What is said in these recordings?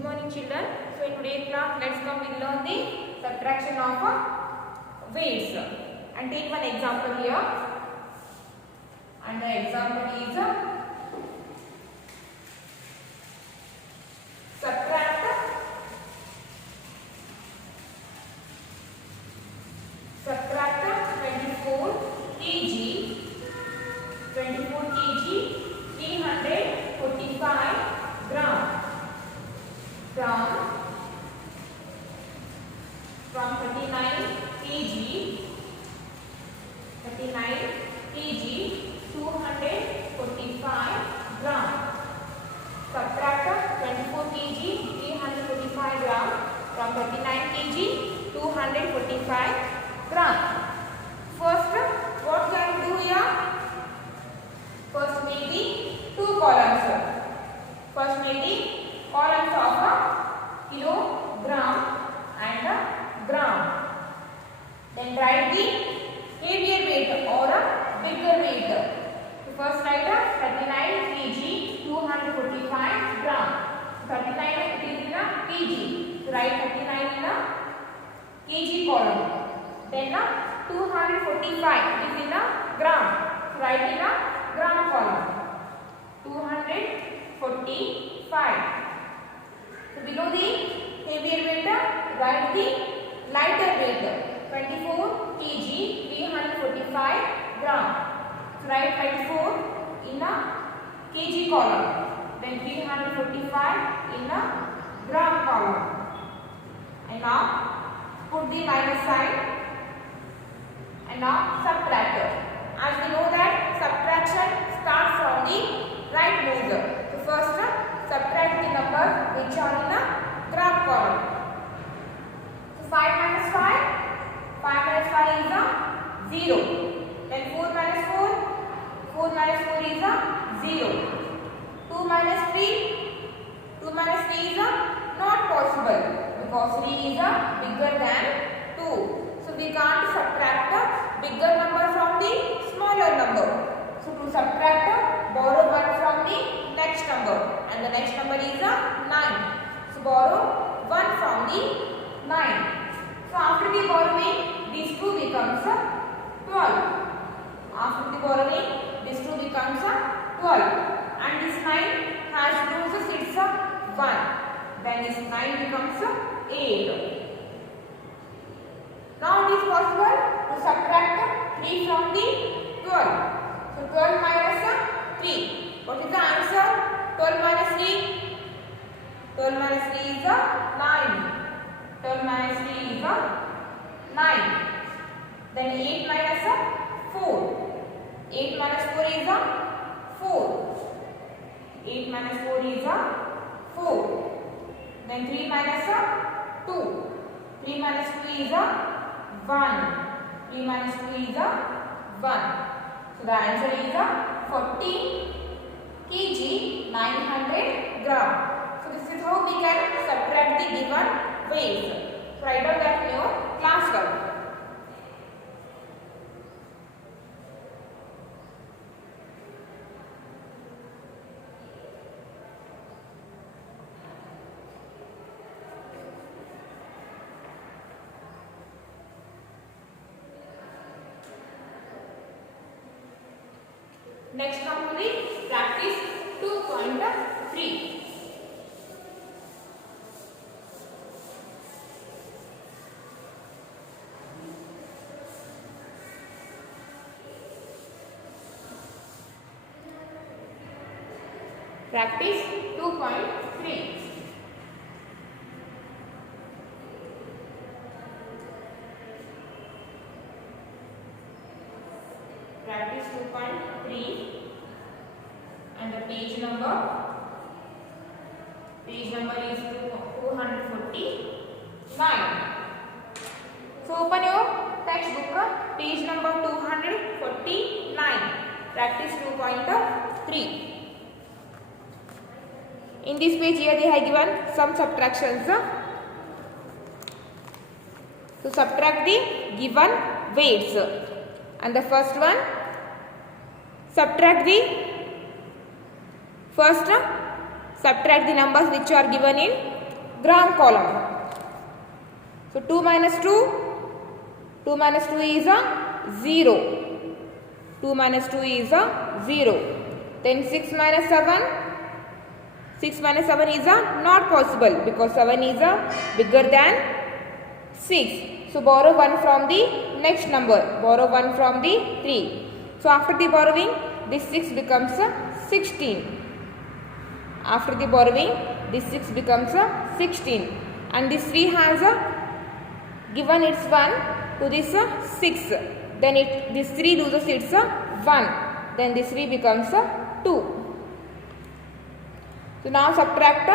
Good morning children. So in today's class, let's come we learn the subtraction of weights and take one example here. And the example is subtract 24 kg 345 gram from 39 kg 245 gram. Subtract 24 kg 345 gram from 39 kg 245 gram. First, what can we do here? First, make the two columns. First, make the columns of a kilogram and a gram. Then write the heavier weight or a bigger weight. So first write 39 kg 245 gram. 39 it is in a kg. So write 39 in a kg column. Then 245 is in a gram. So write in a gram column. 245. So below the heavier weight, write the lighter weight. 24 kg 345 gram. So write 24 in a kg column. Then 345 in a gram column. And now put the minus sign. And now subtract. As we know that subtraction starts from the right node. So first subtract the numbers which are in a gram column. So 5 minus 5 is a 0. Then 4 minus 4 is a 0. 2 minus 3 is a not possible because 3 is a bigger than 2. So we can't subtract the bigger number from the smaller number. So to subtract, borrow 1 from the next number, and the next number is a 9. So borrow 1 from the 9. So after the borrowing, these 2 becomes 12. After the borrowing, this 2 becomes 12. And this 9 has loses its 1. Then this 9 becomes 8. Now it is possible to subtract 3 from the 12. So 12 minus 3. What is the answer? 12 minus 3. 12 minus 3 is 9. 12 minus 3 is 9. Then 8 minus 4. 8 minus 4 is 4. 8 minus 4 is 4. Then 3 minus 2. 3 minus 2 is 1. 3 minus 2 is 1. So the answer is 40 kg 900 gram. So this is how we can subtract the given weights. So write down that in your classwork. Next come to the practice 2.3. Practice 2.3. Practice 2.3 and the page number is 249. So open your textbook, page number 249, practice 2.3. In this page here they have given some subtractions. To subtract the given weights. And the first one, subtract the numbers which are given in gram column. So 2 minus 2, 2 minus 2 is a 0. 2 minus 2 is a 0. Then 6 minus 7, 6 minus 7 is a not possible because 7 is a bigger than 6. So borrow 1 from the next number, borrow 1 from the 3. So after the borrowing, this 6 becomes a 16. After the borrowing, this 6 becomes a 16. And this 3 has a given its 1 to this 6. Then this 3 loses its 1. Then this 3 becomes a 2. So now subtract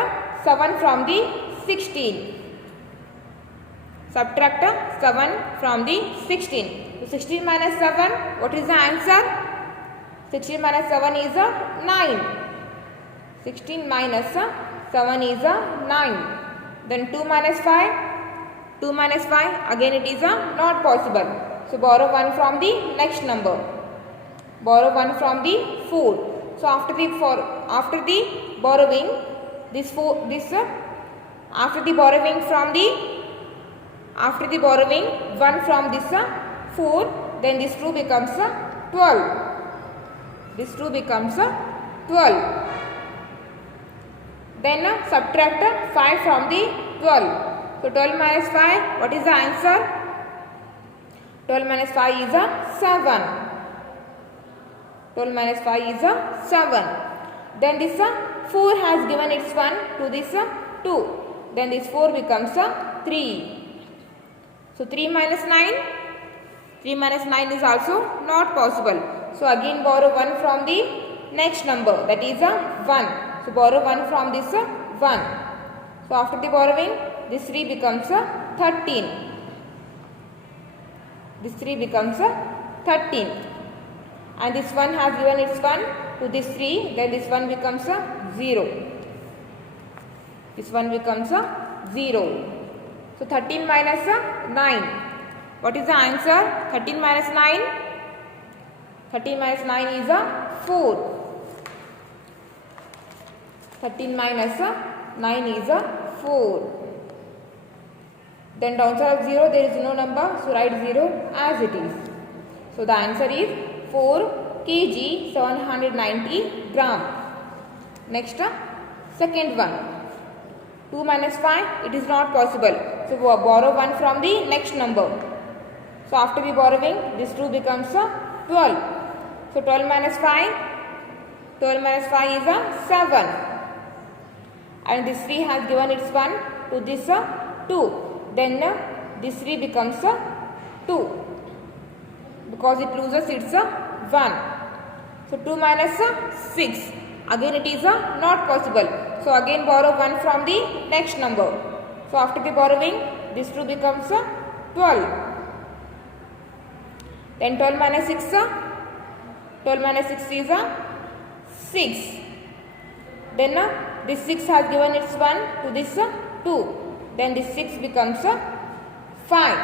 7 from the 16. Subtract 7 from the 16. So 16 minus 7, what is the answer? 16 minus 7 is a 9. 16 minus 7 is a 9. Then 2 minus 5. 2 minus 5, again it is a not possible. So borrow 1 from the next number. Borrow 1 from the 4. So after the borrowing, after the borrowing 1 from this 4, then this 2 becomes 12. This 2 becomes 12. Then subtract 5 from the 12. So 12 minus 5, what is the answer? 12 minus 5 is a 7. 12 minus 5 is a 7. Then this 4 has given its 1 to this 2. Then this 4 becomes a 3. So 3 minus 9. 3 minus 9 is also not possible. So again borrow 1 from the next number, that is a 1. So borrow 1 from this 1. So after the borrowing, this 3 becomes a 13. This 3 becomes a 13. And this 1 has given its 1 to this 3, then this 1 becomes a 0. This 1 becomes a 0. So 13 minus 9. What is the answer? 13 minus 9. 13 minus 9 is a 4. 13 minus 9 is a 4. Then downside of 0, there is no number, so write 0 as it is. So the answer is 4 kg 790 gram. Next, second one. 2 minus 5, it is not possible. So borrow 1 from the next number. So after the borrowing, this 2 becomes 12. So 12 minus 5, 12 minus 5 is a 7. And this 3 has given its 1 to this 2. Then this 3 becomes 2 because it loses its 1. So 2 minus 6, again it is not possible. So again borrow 1 from the next number. So after the borrowing, this 2 becomes 12. Then 12 minus 6, 12 minus 6 is 6. Then this 6 has given its 1 to this 2. Then this 6 becomes 5.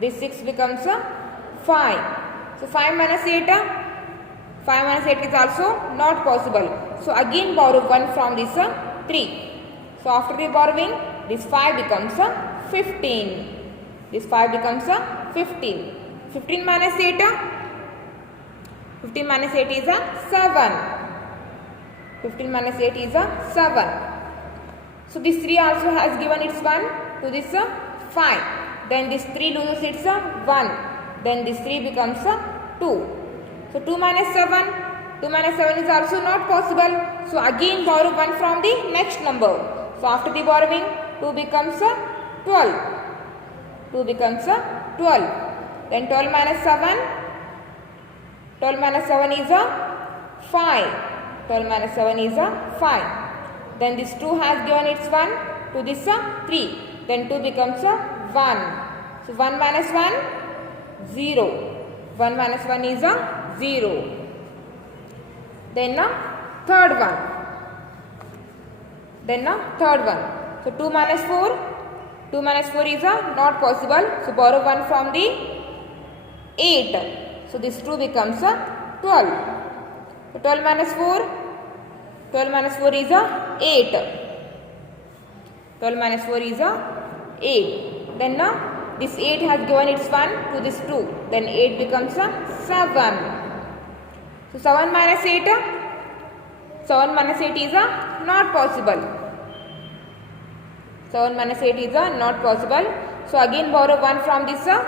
This 6 becomes 5. So 5 minus 8, 5 minus 8 is also not possible. So again borrow 1 from this 3. So after the borrowing, this 5 becomes 15. This 5 becomes 15. 15 minus 8, 15 minus 8 is 7. 15 minus 8 is 7. So this 3 also has given its 1 to this 5. Then this 3 loses its 1. Then this 3 becomes 2. So 2 minus 7. 2 minus 7 is also not possible. So again borrow 1 from the next number. So after the borrowing, 2 becomes 12. 2 becomes 12. Then 12 minus 7. 12 minus 7 is 5. 12 minus 7 is 5. Then this 2 has given its 1 to this 3. Then 2 becomes 1. So 1 minus 1, 0. 1 minus 1 is 0. Then third one. So 2 minus 4. 2 minus 4 is not possible. So borrow 1 from the 8. So this 2 becomes 12. So 12 minus 4. 12 minus 4 is 8. 12 12 minus 4 is 8. Then this 8 has given its 1 to this 2. Then 8 becomes 7. So 7 minus 8, 7 minus 8 is not possible. 7 minus 8 is not possible. So again borrow 1 from this 7.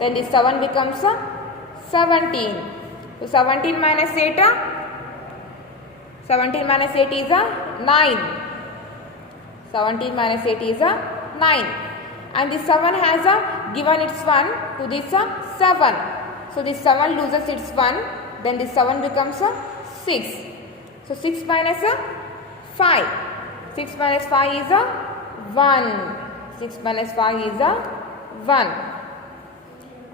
Then this 7 becomes 17. So 17 minus 8, 17 minus 8 is 9. 17 minus 8 is 9. And this 7 has given its 1 to this 7. So this 7 loses its 1. Then this 7 becomes 6. So 6 minus 5. 6 minus 5 is 1. 6 minus 5 is 1.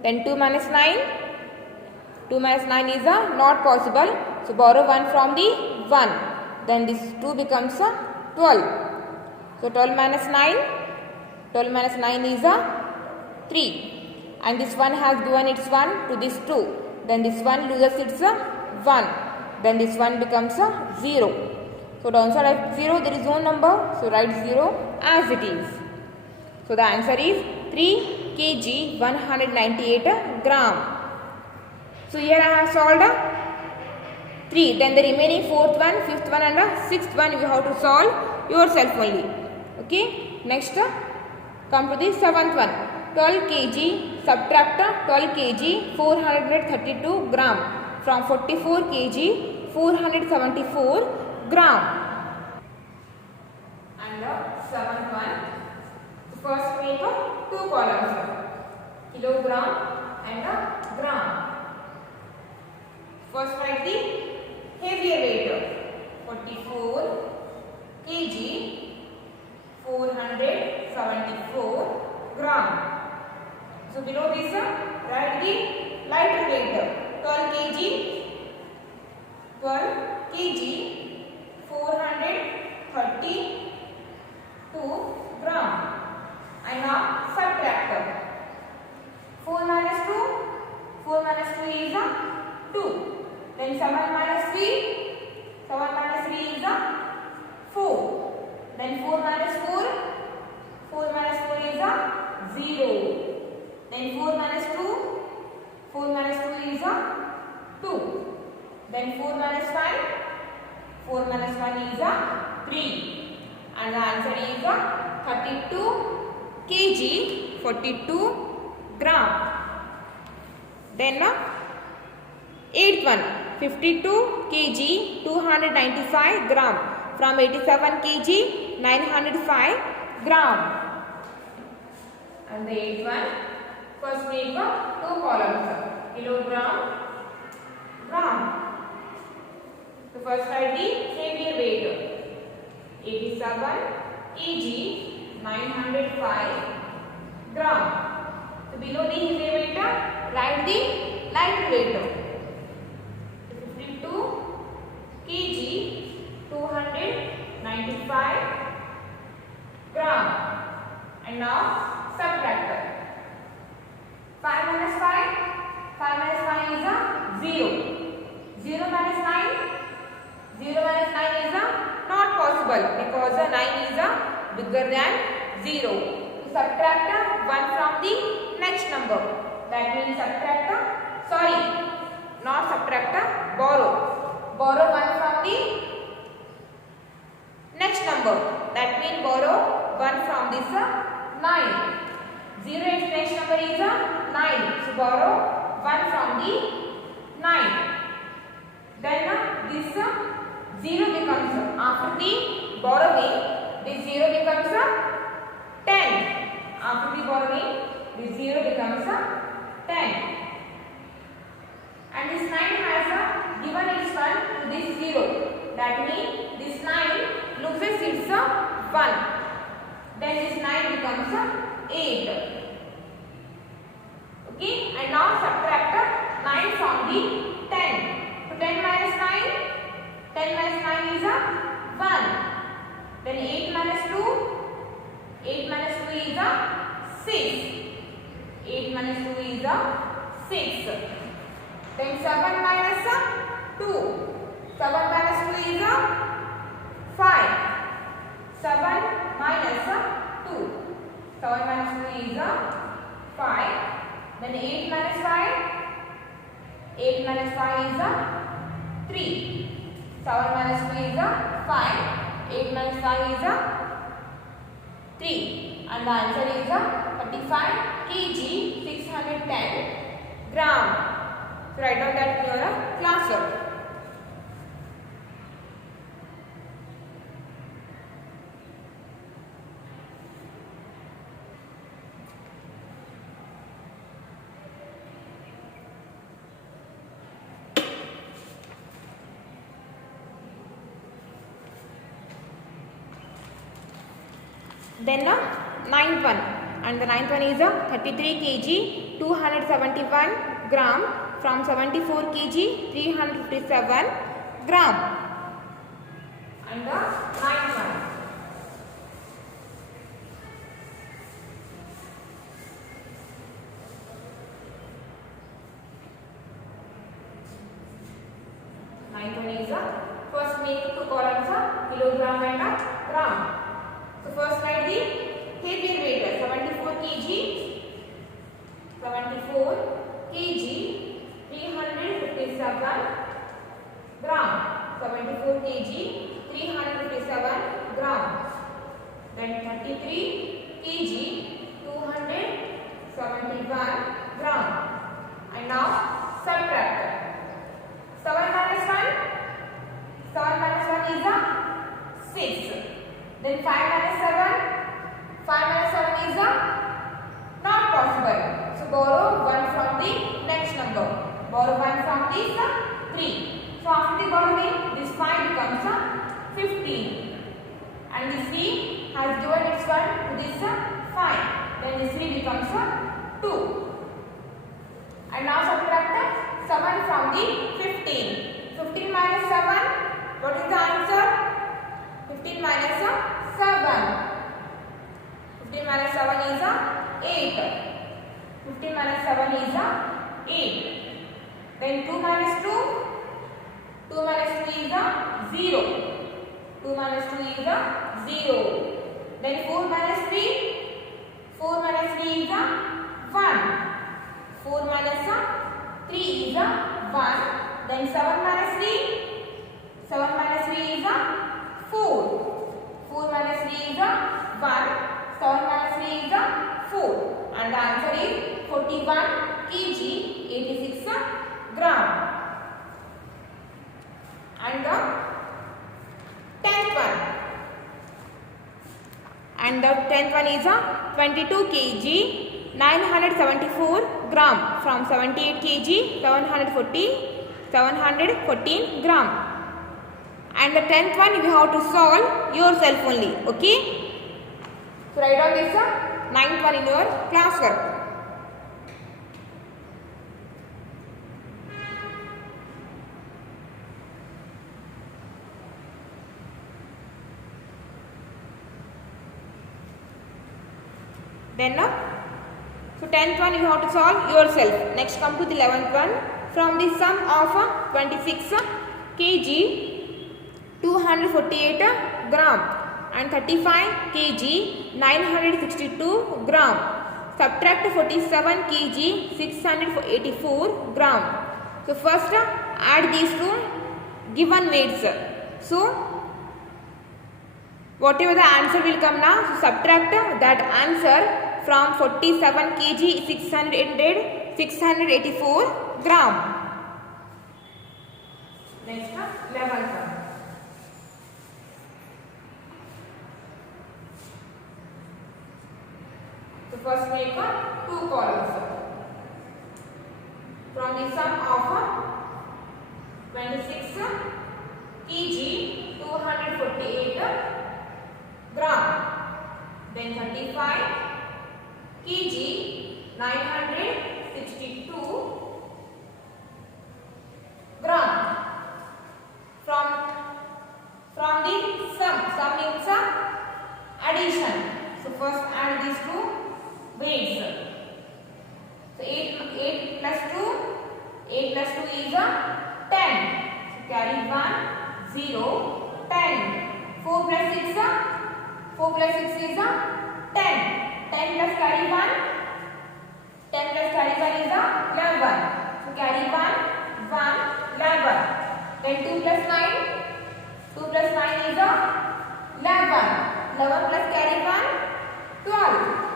Then 2 minus 9. 2 minus 9 is not possible. So borrow 1 from the 1. Then this 2 becomes 12. So 12 minus 9. 12 minus 9 is 3. And this 1 has given its 1 to this 2. Then this 1 loses its 1. Then this 1 becomes 0. So downside of 0 there is no number. So write 0 as it is. So the answer is 3 kg 198 gram. So here I have solved 3. Then the remaining 4th one, 5th one and 6th one you have to solve yourself only. Okay. Next come to the 7th one. 12 kg subtract 12 kg 432 gram from 44 kg 474 gram. And the 7th one. First make 2 columns. Kilogram and gram. First write the heavier weight. 44 kg 474 gram. So below this write the lighter weight. 12 kg 432 gram. And now subtract 4 minus 2. 4 minus 2 is 2. Then 7 minus 3. 7 minus 3 is 4. Then 4 minus 4. 4 minus 4 is 0. Then 4 minus 2. 4 minus 2 is 2. Then 4 minus 5. 4 minus 1 is 3. And the answer is 32 kg 42 gram. Then 8th one 52 kg 295 gram from 87 kg 905 gram. And the 8th one first make 2 columns. Kilogram, gram. So first write the heavier weight. 87 kg 905 gram. So below the heavier weight write the lighter weight. 52 kg 295 gram. And now subtract 5 minus 5. 5 minus 5 is 0. 0 minus 9. 0 minus 9 is not possible because 9 is bigger than 0. To subtract 1 from the next number. That means subtract, not subtract, borrow. Borrow 1 from the next number. That means borrow 1 from this 9. 0 its next number is 9. So borrow 1 from the 9. Then this 0 becomes, after the borrowing, this 0 becomes 10. After the borrowing, this 0 becomes 10. And this 9 has given its 1 to this 0. That means this 9 loses its 1. Then this 9 becomes 8. Okay, and now subtract 9 from the 10. So 10 minus 9. 10 minus 9 is 1. Then 8 minus 2. 8 minus 2 is 6. 8 minus 2 is 6. Then 7 minus 2. 7 minus 2 is 5. is a 5. Then 8 minus 5. 8 minus 5 is a 3. 7 minus 2 is a 5. 8 minus 5 is a 3. And the answer is a 35 kg 610 gram. So write down that in your classwork. Then the ninth one, and the ninth one is a 33 kg 271 gram from 74 kg 357 gram. And the ninth one. Ninth one is a first make two columns a kilogram and a gram. So first write the heavier weight 74 kg 357 gram. 74 kg 357 gram. Then 33 kg 271 gram. And now subtract. 7 minus 1. 7 minus 1 is a 6. Then 5 minus 7. 5 minus 7 is a not possible. So borrow 1 from the next number. Borrow 1 from this 3. So after the borrowing, this 5 becomes a 15. And this 3 has given its one to this 5. Then this 3 becomes a 2. And now subtract 7 from the 15. 15 minus 7. What is the answer? 15 minus 7. 15 minus 7 is 8. 15 minus 7 is 8. Then 2 minus 2. 2 minus 2 is 0. 2 minus 2 is 0. Then 4 minus 3. 4 minus 3 is 1. 4 minus 3 is 1. Then 7 minus 3. 7 minus 3 is 4. 4 minus 3 is 1. 7 minus 3 is 4. And the answer is 41 kg 86 gram. And the 10th one. And the 10th one is 22 kg 974 gram from 78 kg 714 gram. And the 10th one you have to solve yourself only. Okay. So write down this 9th one in your classwork. Then so 10th one you have to solve yourself. Next come to the 11th one. From the sum of 26 kg 248 gram and 35 kg 962 gram. Subtract 47 kg 684 gram. So first add these two given weights. So whatever the answer will come now, so subtract that answer from 47 kg 684 gram. Next 11th one. So first make two columns. From the sum of 26 kg 248 gram. Then 35 kg 962 gram. From the sum means addition. So first add these two weights. So 8 plus 2 is 10. So carry 1 0 10. 4 plus 6 is 10. 10 plus carry 1. 10 plus carry 1 is the 11. So carry 1, 1, 11. Then 2 plus 9. 2 plus 9 is the 11. 11 plus carry 1, 12.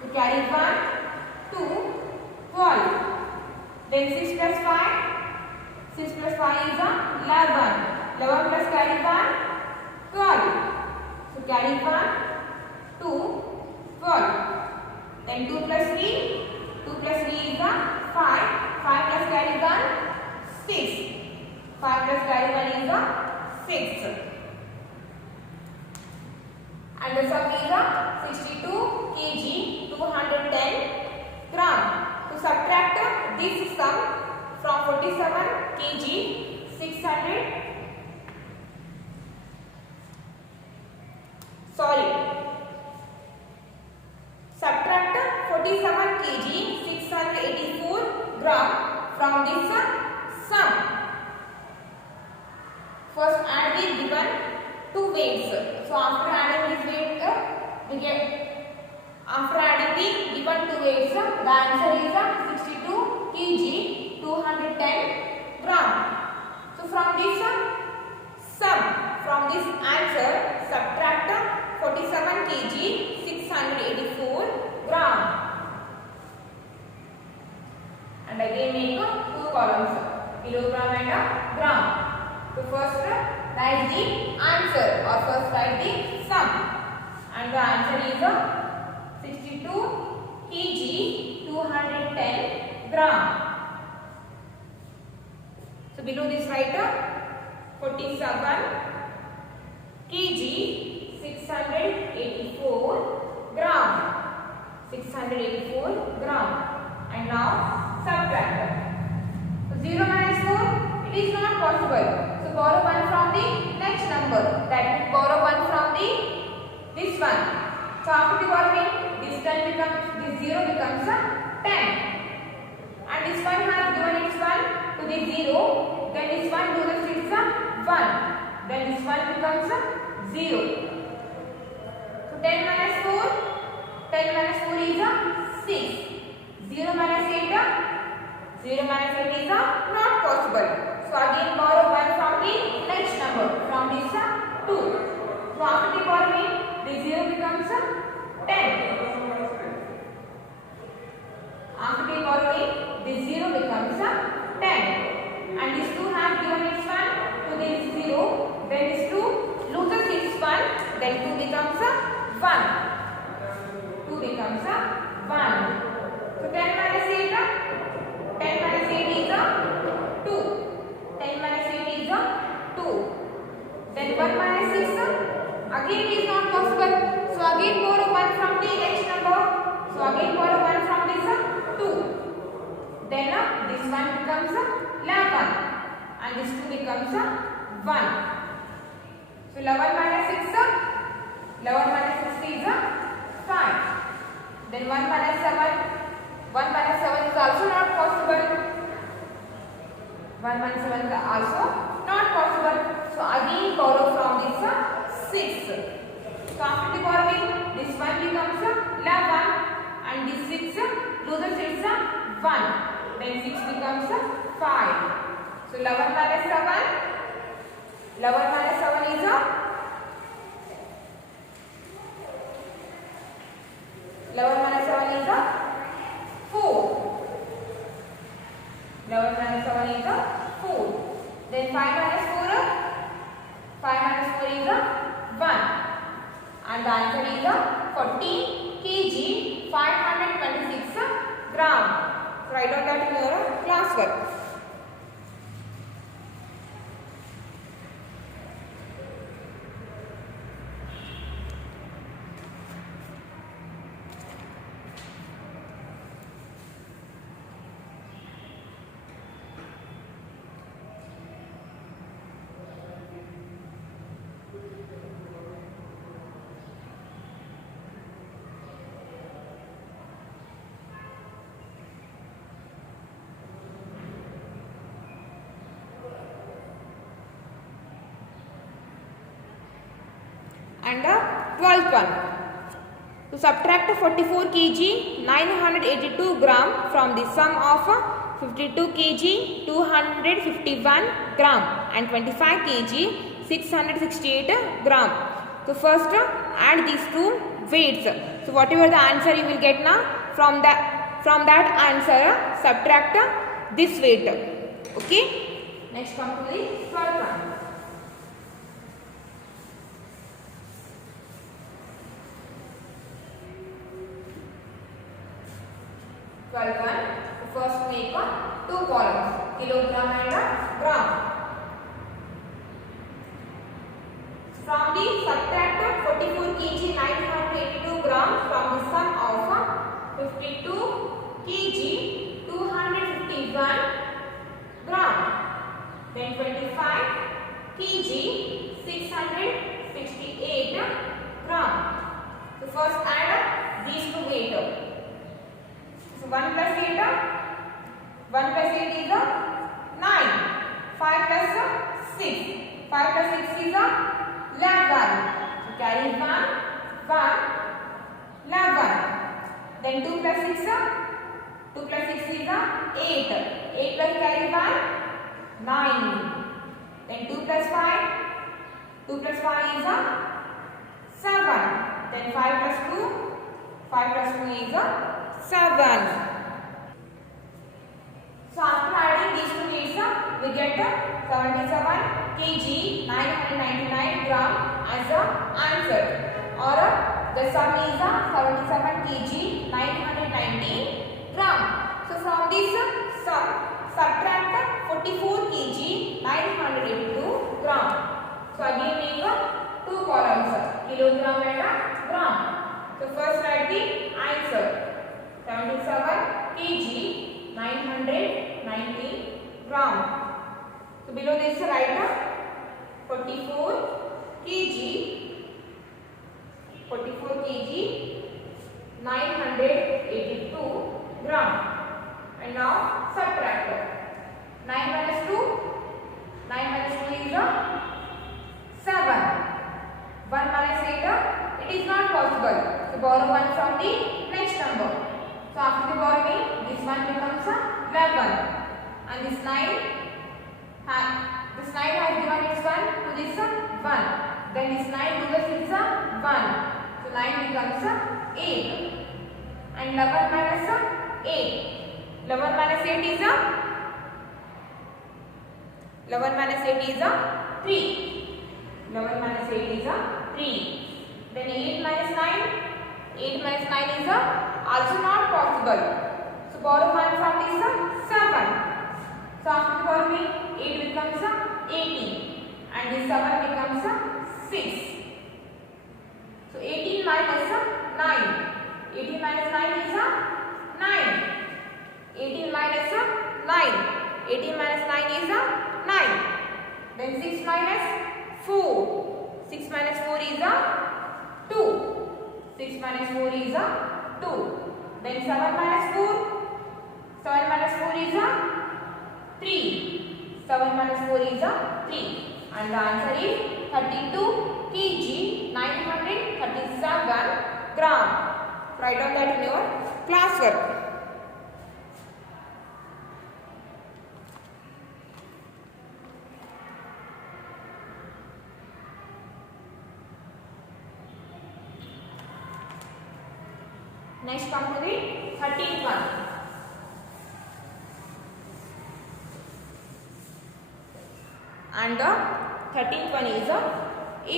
So carry 1, 2, 12. Then 6 plus 5. 6 plus 5 is the 11. 11 plus carry 1, 12. So carry 1, 2, 12. Then 2 plus 3. 2 plus 3 is the 5. 5 plus carry 1, 6. 5 plus carry 1 is the 6. And the sum is the 62 kg 210 gram. To subtract this sum from 47 kg 600. Subtract 47 kg 684 gram from this sum. First add the given two weights. So after adding this weight, after adding the given two weights, the answer is 62 kg 210 gram. So from this answer, subtract 47 kg 684 gram. And again make two columns, kilogram and gram. So first write the answer or first write the sum. And the answer is 62 kg 210 gram. So below this write 47 kg 684 gram. 684 gram. And now subtract. So 0 minus 4, it is not possible. So borrow 1 from the next number. That means borrow 1 from this one. So after the borrowing, this 0 becomes 10. And this one has given its 1 to the 0. Then this one loses its 1. Then this one becomes 0. So 10 minus 4. 10 minus 4 is 6. 0 minus 8. 0 minus 8 is not possible. So again borrow 1 from the next number. From this 2. So after the borrowing, the 0 becomes 10. After the borrowing, the 0 becomes 10. And this 2 has given its 1 to this 0. Then this 2 loses its 1. Then 2 becomes 1. 2 becomes 1. So 10 minus 8. 10 minus 8 is 2. 10 minus 8 is 2. Then 1 minus 6. Again is not possible. So again borrow 1 from the next number. So again borrow 1 from this 2. Then this 1 becomes 11. And this 2 becomes 1. So 11 minus 6. 11 minus 6 is 5. Then 1 minus 7. 1 minus 7 is also not possible. 1 minus 7 is also not possible. So again borrow from this 6. So after the borrowing, this 1 becomes 11 and this 6 loses its 1. Then 6 becomes 5. So 11 minus 7. 11 minus 7 is 11 minus 7 is 4. 11 minus 7 is 4. Then 5 minus 4. 5 minus 4 is 1. And the answer is 40 kg 526 gram. So write down that in your classwork. And the 12th one. To subtract 44 kg 982 gram from the sum of 52 kg 251 gram and 25 kg 668 gram. So first add these two weights. So whatever the answer you will get now, from that answer subtract this weight. Okay. Next come to the 12th one. 12th one. First make two columns, kilogram and gram. From the subtract 44 kg 982 gram from the sum of 52 kg 251 gram, then 25 kg 668 gram. So first add these two weight. So 1 plus 8, 1 plus 8 is 9, 5 plus 6, 5 plus 6 is 11. So carry 1, 11. Then 2 plus 6, 2 plus 6 is 8, 8 plus carry 1, 9. Then 2 plus 5, 2 plus 5 is 7. Then 5 plus 2, 5 plus 2 is 7. So after adding these two weights, we get 77 kg 999 gram as the answer, or the sum is 77 kg 919 gram. So from this sum subtract 44 kg 982 gram. So again make two columns, kilogram and gram. So first write the answer, 77 kg 990 gram. So below this write 44 kg 982 gram. And now subtract 9 minus 2, 9 minus 2 is 7. 1 minus 8, it is not possible. So borrow 1 from the next number. So after the borrowing, this one becomes 11, and this 9 has given its 1 to this 1. Then this 9 to this is 1. So 9 becomes 8, and 11 minus 8. 11 minus 8 is 11 minus 8 is 3. 11 minus 8 is 3. Then 8 minus 9. 8 minus 9 is also not possible. So borrow 1 from this 7. So after borrowing, 8 becomes 18, and this 7 becomes 6. So 18 minus 9. 18 minus 9 is 9. 18 minus 9. 18 minus 9 is 9. Then 6 minus 4. 6 minus 4 is 2. 6 minus 4 is 2. Then 7 minus 4. 7 minus 4 is 3. 7 minus 4 is 3. And the answer is 32 kg 937 gram. Write down that in your classwork. Next come to the 13th one. And the 13th one is a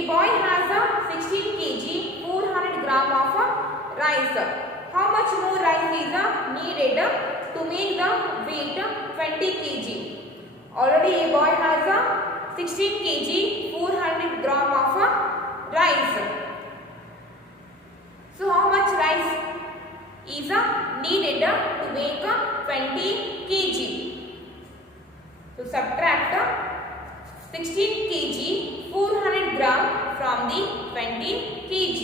boy has 16 kg 400 gram of rice. How much more rice is needed to make the weight 20 kg? Already a boy has 16 kg 400 gram of rice. So how much rice is needed to make 20 kg? So subtract 16 kg 400 gram from the 20 kg.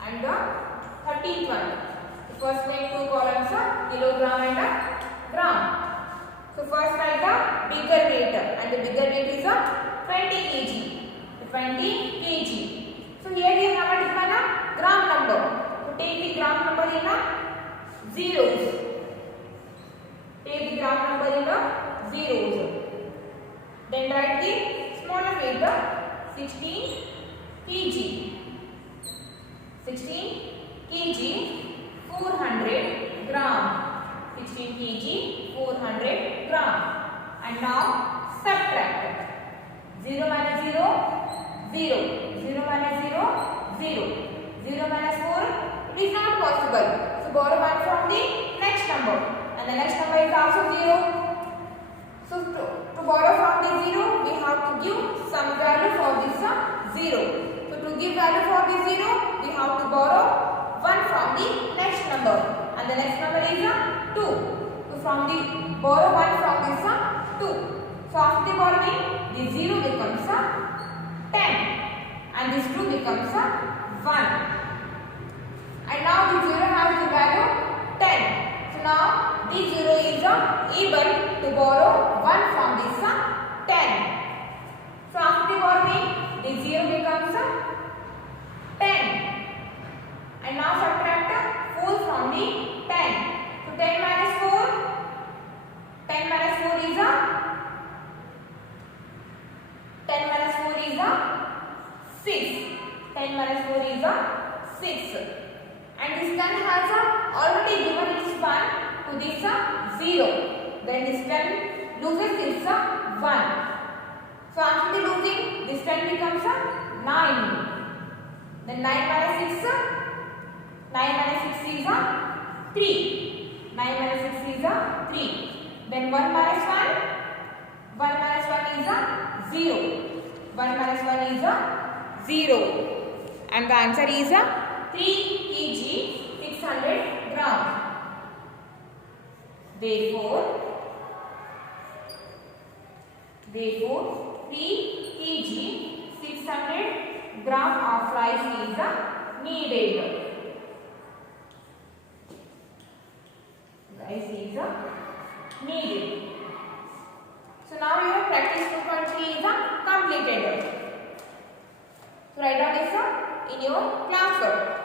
And the 13th one. The first make two columns, kilogram and gram. So first write the bigger weight, and the bigger weight is 20 kg. 20 kg. So here we have a gram number. To take the gram number in the zeros. Take the gram number in the zeros. Then write the smaller weight, 16 kg. 16 kg 400 gram. 16 kg 400 gram. And now subtract. 0 minus 0, 0. 0 minus 0, 0. 0 minus 4, it is not possible. So borrow 1 from the next number. And the next number is also 0. So to borrow from the 0, we have to give some value for this 0. So to give value for the 0, we have to borrow 1 from the next number. And the next number is 2. So from the borrow 1 from this 2. So after the borrowing, the 0 becomes 10. And this 2 becomes 1. And now the 0 has the value 10. So now this 0 is able to borrow 1 from this 10. So after the borrowing, the 0 becomes 10. And now subtract 4 from the 10. So 10 minus 4. 10 minus 4 is 10 minus 4 is 6. 10 minus 4 is 6. And this 10 has already given its 1 to this 0. Then this 10 loses this 1. So after the losing, this 10 becomes 9. Then 9 minus 6. 9 minus 6 is 3. 9 minus 6 is 3. Then 1 minus 1. 1 minus 1 is 0. 1 minus 1 is 0. And the answer is 3 kg 600 gram. Therefore 3 kg 600 gram of rice is needed. Rice is needed. So now your practice 2.3 is completed. So write down this in your class work.